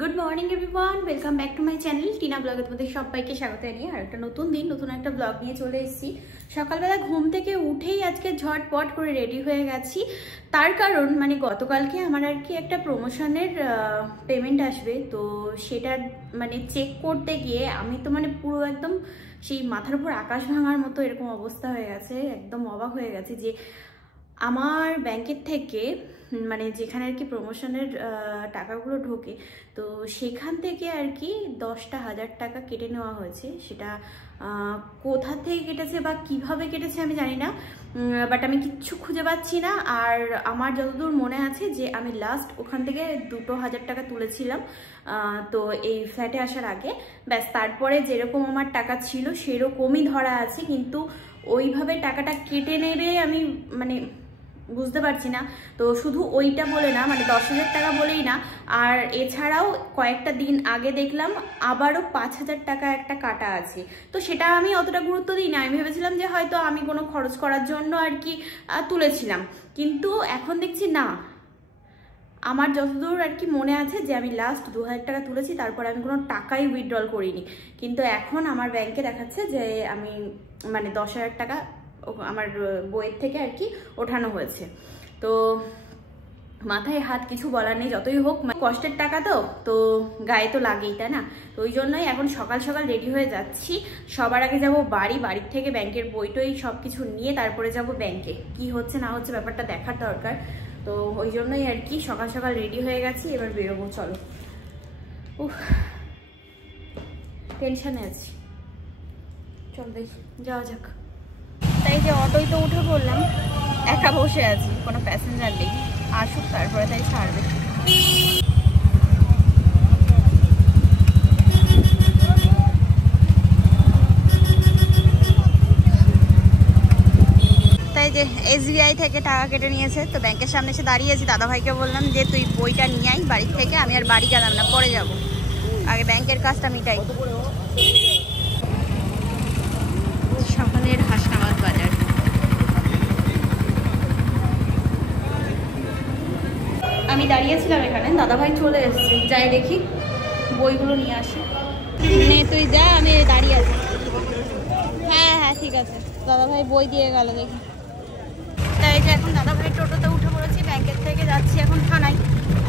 Good morning everyone, welcome back to my channel Tina ব্লগে তোমাদের সবাইকে স্বাগত জানিয়ে আর একটা নতুন দিন নতুন একটা ব্লগ নিয়ে চলে এসেছি। সকালবেলা ঘুম থেকে উঠেই আজকে ঝটপট করে রেডি হয়ে গেছি। তার কারণ গতকালকে আমার আর কি একটা প্রমোশনের পেমেন্ট আসবে, তো সেটা চেক করতে গিয়ে আমি তো পুরো একদম সেই মাথার উপর আকাশ ভাঙার মতো এরকম অবস্থা হয়ে গেছে। একদম অবাক হয়ে গেছে যে আমার ব্যাংকের থেকে যেখানে আর কি প্রমোশনের টাকাগুলো ঢোকে, তো সেখান থেকে আর কি 10,000 টাকা কেটে নেওয়া হয়েছে। সেটা কোথা থেকে কেটেছে বা কিভাবে কেটেছে আমি জানি না, বাট আমি কিচ্ছু খুঁজে পাচ্ছি না। আর আমার যতদূর মনে আছে যে আমি লাস্ট ওখান থেকে 2,000 টাকা তুলেছিলাম, তো এই ফ্ল্যাটে আসার আগে। ব্যাস, তারপরে যেরকম আমার টাকা ছিল সেরকমই ধরা আছে, কিন্তু ওইভাবে টাকাটা কেটে নেবে আমি বুঝতে পারছি না। তো শুধু ওইটা বলে না, 10,000 টাকা বলেই না, আর এছাড়াও কয়েকটা দিন আগে দেখলাম আবারও 5,000 টাকা একটা কাটা আছে। তো সেটা আমি অতটা গুরুত্ব দিই না, আমি ভেবেছিলাম যে হয়তো আমি কোনো খরচ করার জন্য আর কি তুলেছিলাম, কিন্তু এখন দেখছি না। আমার যতদূর আর কি মনে আছে যে আমি লাস্ট 2,000 টাকা তুলেছি, তারপর আমি কোনো টাকাই উইথড্রল করিনি। কিন্তু এখন আমার ব্যাংকে দেখাচ্ছে যে আমি 10,000 টাকা আমার বইয়ের থেকে আর কি ওঠানো হয়েছে। তো মাথায় হাত, কিছু বলার নেই। যতই হোক কষ্টের টাকা তো গায়ে তো লাগেই, তাই না? তো ওই জন্যই এখন সকাল সকাল রেডি হয়ে যাচ্ছি। সবার আগে যাব বাড়ির থেকে ব্যাংকের বইটই সব কিছু নিয়ে তারপরে যাব ব্যাংকে। কি হচ্ছে না হচ্ছে ব্যাপারটা দেখার দরকার, তো ওই জন্যই আর কি সকাল সকাল রেডি হয়ে গেছি। এবার বেরোবো, চলো। টেনশনে আছি, চল দেখি যাওয়া যাক। তাই যে অটোই তো উঠে পড়লাম, একা বসে আছি, কোনো প্যাসেঞ্জার নেই। আসুক তারপরে তাই ছাড়বে। তাই যে SBI থেকে টাকা কেটে নিয়েছে, তো ব্যাংকের সামনে এসে দাঁড়িয়েছি। দাদাভাইকে বললাম যে তুই বইটা নিয়ে আই বাড়ির থেকে, আমি আর বাড়ি গেলাম না, পরে যাব, আগে ব্যাংকের কাজটা মিটাই। সামনের হাসনাবাদ বাজার। আমি দাঁড়িয়েছিলাম এখানে, দাদাভাই চলে এসছে, যাই দেখি বইগুলো নিয়ে আসি। নে তুই যা, আমি দাঁড়িয়ে আছি। হ্যাঁ হ্যাঁ ঠিক আছে। দাদাভাই বই দিয়ে গেল, দেখি। তাই যে এখন দাদাভাই টোটোতে উঠে পড়েছি, ব্যাংকের থেকে যাচ্ছি এখন থানায়।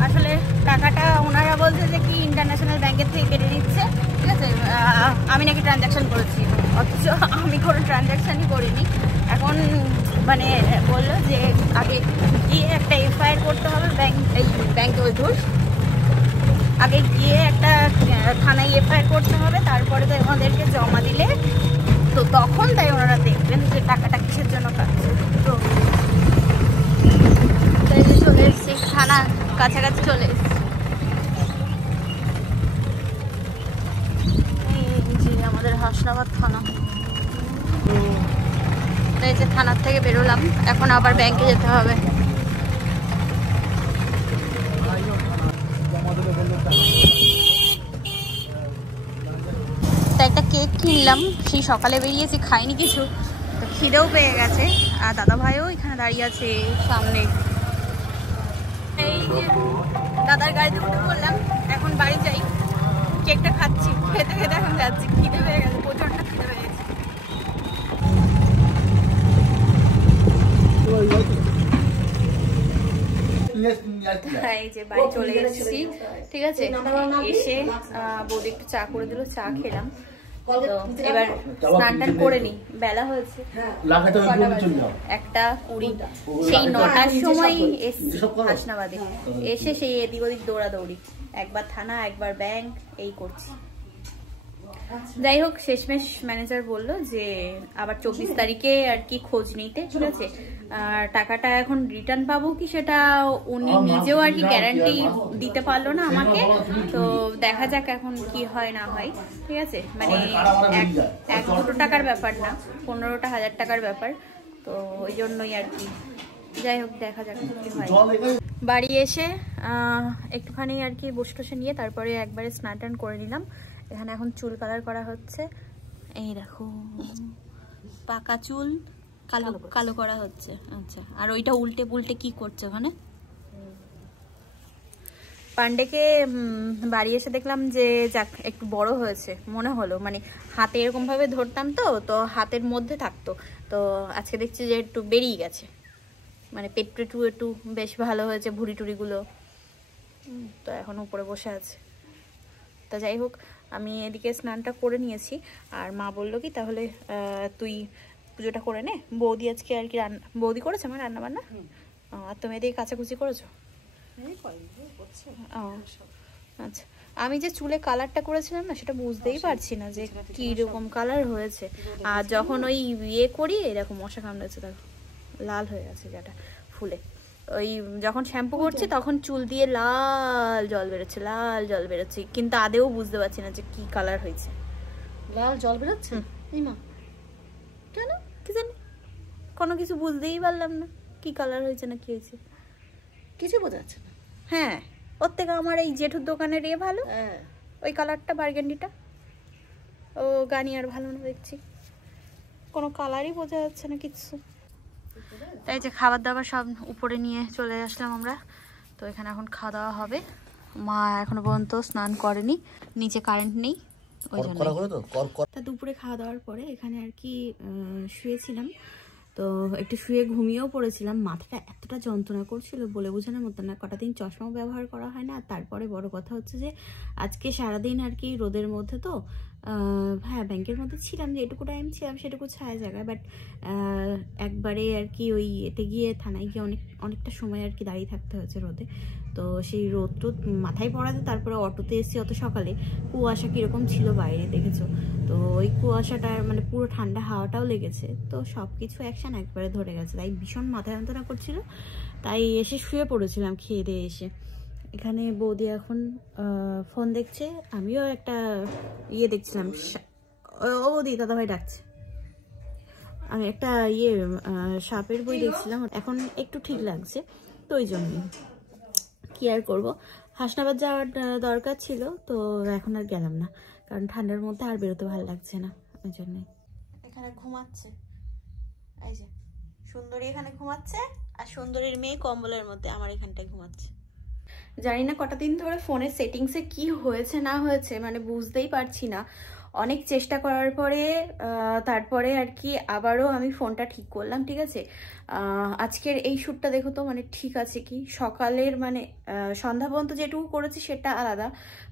আসলে টাকাটা ওনারা বলছে যে কি ইন্টারন্যাশনাল ব্যাংকের থেকে কেটে নিচ্ছে, ঠিক আছে। আমি নাকি ট্রানজ্যাকশন করেছি, অথচ আমি কোনো ট্রানজ্যাকশানই করিনি। এখন বললো যে আগে গিয়ে একটা FIR করতে হবে ব্যাংকে ওই ধর, আগে গিয়ে একটা থানায় FIR করতে হবে, তারপরে তো ওনাদেরকে জমা দিলে তো তখন তাই ওনারা দেখবেন যে টাকাটা কিসের জন্য কাটছে। তো তাই চলে এসছি, থানা কাছাকাছি চলে এসছি। জি আমাদের হাসনাবাদ থানা। তাই যে থানার থেকে বেরোলাম, এখন আবার ব্যাংকে যেতে হবে। তা একটা কেক কিনলাম, সেই সকালে বেরিয়েছি, খাইনি কিছু, তো খিদেও পেয়ে গেছে। আর দাদা ভাইও এখানে দাঁড়িয়ে আছে সামনে। এই যে দাদার গাড়িতে উঠে পড়লাম, এখন বাড়ি যাই। কেকটা খাচ্ছি, খেতে খেতে এখন যাচ্ছি। খিদে পেয়ে গেছে, প্রচন্ড খিদে পেয়ে গেছে। এই যে বাড়ি চলে এসেছি, ঠিক আছে। এসে বৌদি একটু চা করে দিল, চা খেলাম। তো এবার স্নান টান করে নি, বেলা হয়েছে 1:20। সেই 9টার সময় এসছি হাসনাবাদে, এসে সেই এদিক ওদিক দৌড়াদৌড়ি, একবার থানা একবার ব্যাংক, এই করছি। যাই হোক, শেষমেশ ম্যানেজার বললো যে আবার 24 তারিখে আর কি খোঁজ নিতে, ঠিক আছে। আর টাকাটা এখন রিটার্ন পাবো কি সেটা উনি নিজেও আর কি গ্যারান্টি দিতে পারলো না আমাকে। তো দেখা যাক এখন কি হয় না হয়, ঠিক আছে। 1-2 টাকার ব্যাপার না, 15,000 টাকার ব্যাপার, তো ওই জন্যই আর কি। যাই হোক, দেখা যাক কি হয়। বাড়ি এসে একটুখানি আর কি বসে টসে নিয়ে তারপরে একবারে স্নান টান করে নিলাম। এখানে এখন চুল কালার করা হচ্ছে, এই দেখো পাকা চুল কালো কালো করা হচ্ছে। আচ্ছা, আর ওইটা উল্টে পুল্টে কি করছে ওখানে? পান্ডেকে বাড়ি এসে দেখলাম যে যাক একটু বড় হয়েছে মনে হলো, মানে হাতে এরকম ভাবে ধরতাম তো হাতের মধ্যে থাকতো, তো আজকে দেখছি যে একটু বেরিয়ে গেছে, মানে পেট পেটু একটু বেশ ভালো হয়েছে, ভুড়ি টুড়িগুলো। তো এখন উপরে বসে আছে। তা যাই হোক, আমি এদিকে স্নানটা করে নিয়েছি, আর মা বললো কি তাহলে তুই পুজোটা করে নে, বৌদি আজকে আর কি বৌদি করেছে আমার রান্না বান্না। আর তুমি এদিকে কাচাকুচি করেছো? আচ্ছা, আমি যে চুলে কালারটা করেছিলাম না সেটা বুঝতেই পারছি না যে কি রকম কালার হয়েছে, আর যখন ওই ইয়ে করি এরকম মশা কামড়েছে, দেখো লাল হয়ে গেছে যেটা ফুলে। ওই যখন শ্যাম্পু করছি তখন চুল দিয়ে লাল জল বেরোচ্ছে, কিন্তু আদেও বুঝতে পারছি না যে কি কালার হয়েছে। লাল জল বেরোচ্ছে? কেন কি জানি, কোনো কিছু বুঝতেই পারলাম না কি কালার হয়েছে না কি হয়েছে, কিছু বোঝা যাচ্ছে না। হ্যাঁ, ওর থেকে আমার এই জেঠুর দোকানের ভালো, ওই কালারটা বার্গেন্ডিটা, ও গার্নিয়ার ভালো না দেখছি, কোনো কালারই বোঝা যাচ্ছে না কিছু। তাই যে খাবার দাবার সব উপরে নিয়ে চলে আসলাম আমরা, তো এখানে এখন খাওয়া দাওয়া হবে। মা এখনো পর্যন্ত স্নান করেনি, নিচে কারেন্ট নেই, ওই জন্য। তা দুপুরে খাওয়া দাওয়ার পরে এখানে আর কি শুয়েছিলাম, তো একটু শুয়ে ঘুমিয়েও পড়েছিলাম। মাথাটা এতটা যন্ত্রণা করছিল বলে বোঝানোর মতো না, কটা দিন চশমাও ব্যবহার করা হয় না। তারপরে বড় কথা হচ্ছে যে আজকে সারাদিন আর কি রোদের মধ্যে, তো হ্যাঁ ব্যাংকের মধ্যে ছিলাম, যে এটুকু টাইম ছিলাম সেটুকু ছায়া জায়গায়, বাট একবারে আর কি ওই এতে গিয়ে থানায় গিয়ে অনেকটা সময় আর কি দাঁড়িয়ে থাকতে হয়েছে রোদে। তো সেই রোদ টোদ মাথায় পড়াতে তারপরে অটোতে এসেছি, অত সকালে কুয়াশা কীরকম ছিল বাইরে দেখেছো, তো ওই কুয়াশাটার মানে পুরো ঠান্ডা হাওয়াটাও লেগেছে, তো সব কিছু অ্যাকশান একবারে ধরে গেছে, তাই ভীষণ মাথা যন্ত্রণা করছিল। তাই এসে শুয়ে পড়েছিলাম খেয়ে দিয়ে এসে। এখানে বৌদি এখন ফোন দেখছে, আমিও একটা ইয়ে দেখছিলাম, ও বৌদি দাদাভাই ডাকছে, আমি একটা সাপের বই দেখছিলাম, এখন একটু ঠিক লাগছে, তো ওই জন্যই কি আর করবো, হাসনাবাদ যাওয়ার দরকার ছিল, তো এখন আর গেলাম না, কারণ ঠান্ডার মধ্যে আর বেরোতে ভালো লাগছে না, ওই জন্যই। এখানে ঘুমাচ্ছে, এই যে সুন্দরী এখানে ঘুমাচ্ছে, আর সুন্দরীর মেয়ে কম্বলের মধ্যে আমার এখানটায় ঘুমাচ্ছে। জানি না কটা দিন ধরে ফোনের সেটিংসে কি হয়েছে না হয়েছে, মানে বুঝতেই পারছি না। অনেক চেষ্টা করার পরে তারপরে আর কি আবারও আমি ফোনটা ঠিক করলাম, ঠিক আছে। আজকের এই শ্যুটটা দেখো তো, মানে ঠিক আছে কি, সকালের মানে সন্ধ্যা পর্যন্ত যেটুকু করেছি সেটা আলাদা,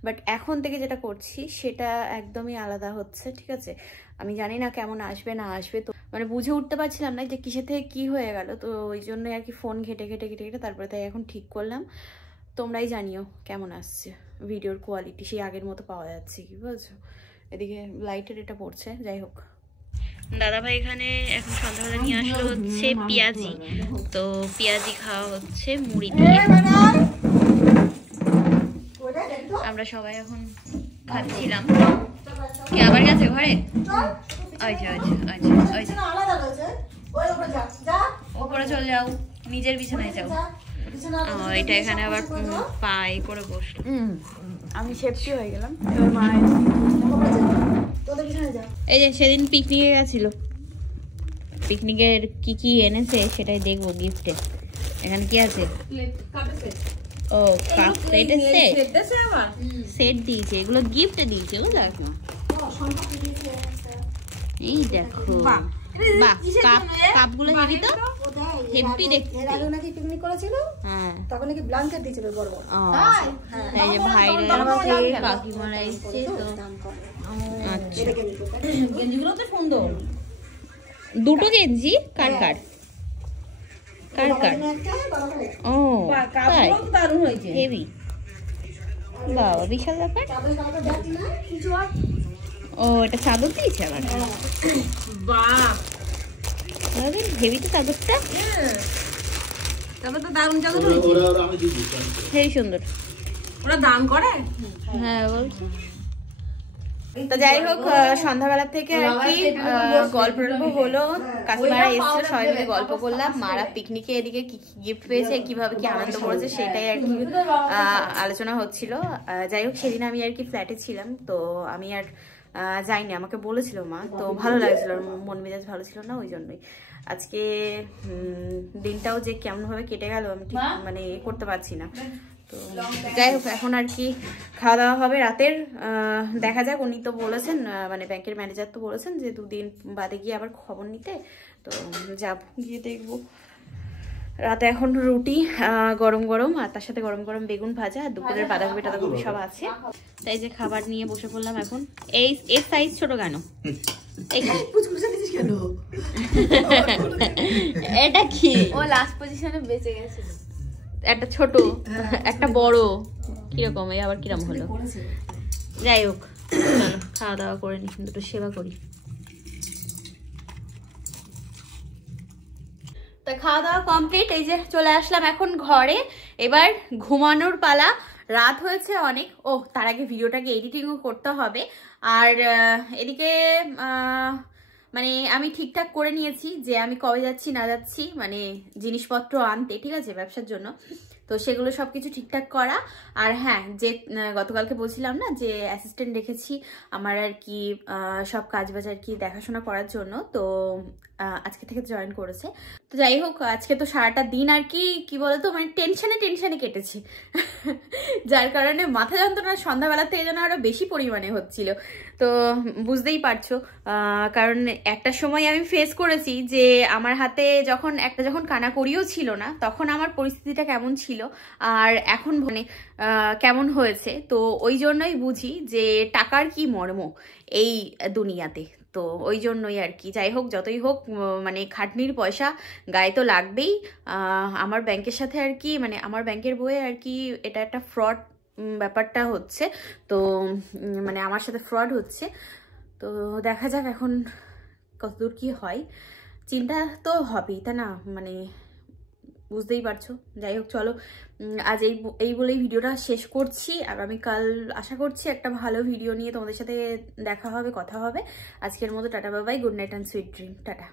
বাট এখন থেকে যেটা করছি সেটা একদমই আলাদা হচ্ছে, ঠিক আছে। আমি জানি না কেমন আসবে না আসবে, তো মানে বুঝে উঠতে পারছিলাম না যে কিসের থেকে কি হয়ে গেল, তো ওই জন্যই আর কি ফোন ঘেটে তারপরে তাই এখন ঠিক করলাম। তোমরাই জানিও কেমন আসছে ভিডিওর কোয়ালিটি, সেই আগের মতো পাওয়া যাচ্ছে কি, বুঝছো। এদিকে লাইটের এটা পড়ছে, যাই হোক। দাদাভাই এখানে এখন সন্ধ্যাবেলা নিয়ে আসলো হচ্ছে পেঁয়াজি, তো পেঁয়াজি খাওয়া হচ্ছে মুড়ি দিয়ে। আমরা সবাই এখন খাচ্ছিলাম। কি আবার গেছে ঘরে? ওপরে চলে যাও, নিজের বিছানায় যাও। এটা এখানে আবার পায়ে করে বসলো, আমি সেফটি হয়ে গেলাম। এই যে সেদিন পিকনিকে গেছিল, পিকনিকের কি কি এনেছে সেটাই দেখবো গিফটে। এখানে কি আছে? ও কাপ প্লেটের সেট দিয়েছে, এগুলো গিফটে দিয়েছে, বুঝলো। এই দেখো, বাহ কাপগুলো হেভি তো, হেভি দেখতে। নাকি পিকনিক করেছিল, হ্যাঁ তখন নাকি ব্ল্যাঙ্কেট দিয়েছিল বড় বড়। এই যে ভাইরা কাকিমারা এসেছে, তো আচ্ছা গেঞ্জিগুলো তো সুন্দর, দুটো গেঞ্জি কার কার কার কার? ও তাই, দারুণ হয়েছে, হেভি, বাবা বিশাল ব্যাপার। ও এটা চাদর দিয়েছে আবার, বাহ হেভি তো চাদরটা, তবে তো দারুণ চাদর, হেভি সুন্দর। ওরা দাম করে, হ্যাঁ বলছি। তো যাই হোক, সন্ধ্যাবেলা থেকে আর কি গল্প হলো, কাকিমারা এসেছিল, সবাই মিলে গল্প করলাম। মারা পিকনিকে এদিকে কি গিফট পেয়েছে, কিভাবে কি আনন্দ করেছে সেটাই আর কি আলোচনা হচ্ছিল। যাই হোক, সেদিন আমি আর কি ফ্ল্যাটে ছিলাম, তো আমি আর যাইনি, আমাকে বলেছিল মা, তো ভালো লাগছিল, মন মেজাজ ভালো ছিল না, ওই জন্যই আজকে দিনটাও যে কেমন ভাবে কেটে গেল আমি ঠিক মানে করতে পারছি না। তো তো যাই হোক এখন আর কি খাওয়া দাওয়া হবে রাতের। দেখা যাক, উনি তো বলেছেন মানে ব্যাংকের ম্যানেজার তো বলেছেন যে 2 দিন বাদে গিয়ে আবার খবর নিতে, তো যাব গিয়ে দেখবো। রাতে এখন রুটি গরম গরম, আর তার সাথে গরম গরম বেগুন ভাজা, আর দুপুরের বাঁধাকপি টাধাকপি সব আছে। তাই যে খাবার নিয়ে বসে পড়লাম এখন। এর সাইজ ছোট কেন? এটা কি? ও লাস্ট পজিশনে বেঁচে গেছে। একটা ছোট একটা বড়, কিরকম? এই আবার কিরকম হলো? যাই হোক, খাওয়া দাওয়া করে নি, দুটো সেবা করি। তা খাওয়া দাওয়া কমপ্লিট, এই যে চলে আসলাম এখন ঘরে। এবার ঘুমানোর পালা। রাত হয়েছে অনেক। ও তার আগে ভিডিওটাকে এডিটিংও করতে হবে। আর এদিকে মানে আমি ঠিকঠাক করে নিয়েছি যে আমি কবে যাচ্ছি না যাচ্ছি, মানে জিনিসপত্র আনতে, ঠিক আছে, ব্যবসার জন্য। তো সেগুলো সব কিছু ঠিকঠাক করা। আর হ্যাঁ, যে গতকালকে বলছিলাম না যে অ্যাসিস্ট্যান্ট রেখেছি আমার আর কি সব কাজবাজ আর কি দেখাশোনা করার জন্য, তো আজকে থেকে জয়েন করেছে। তো যাই হোক, আজকে তো সারাটা দিন আর কি বলতো, মানে টেনশনে কেটেছে। যার কারণে মাথা যন্ত্রণা সন্ধ্যাবেলা থেকে যেন আরো বেশি পরিমাণে হচ্ছিল। তো বুঝতেই পারছো, কারণ একটা সময় আমি ফেস করেছি যে আমার হাতে যখন কানাকড়িও ছিল না, তখন আমার পরিস্থিতিটা কেমন ছিল আর এখন মানে কেমন হয়েছে। তো ওই জন্যই বুঝি যে টাকার কি মর্ম এই দুনিয়াতে। তো ওই জন্যই আর কি। যাই হোক, যতই হোক, মানে খাটনির পয়সা গায়ে তো লাগবেই। আমার ব্যাংকের সাথে আর কি, মানে আমার ব্যাংকের বইয়ে আর কি এটা একটা ফ্রড ব্যাপারটা হচ্ছে। তো মানে আমার সাথে ফ্রড হচ্ছে। তো দেখা যাক এখন কতদূর কি হয়। চিন্তা তো হবেই, তাই না? মানে বুঝতেই পারছো। যাই হোক, চলো আজ এই বলেই ভিডিওটা শেষ করছি। আগামীকাল আশা করছি একটা ভালো ভিডিও নিয়ে তোমাদের সাথে দেখা হবে, কথা হবে। আজকের মতো tata, bye bye, good night and sweet dream, tata.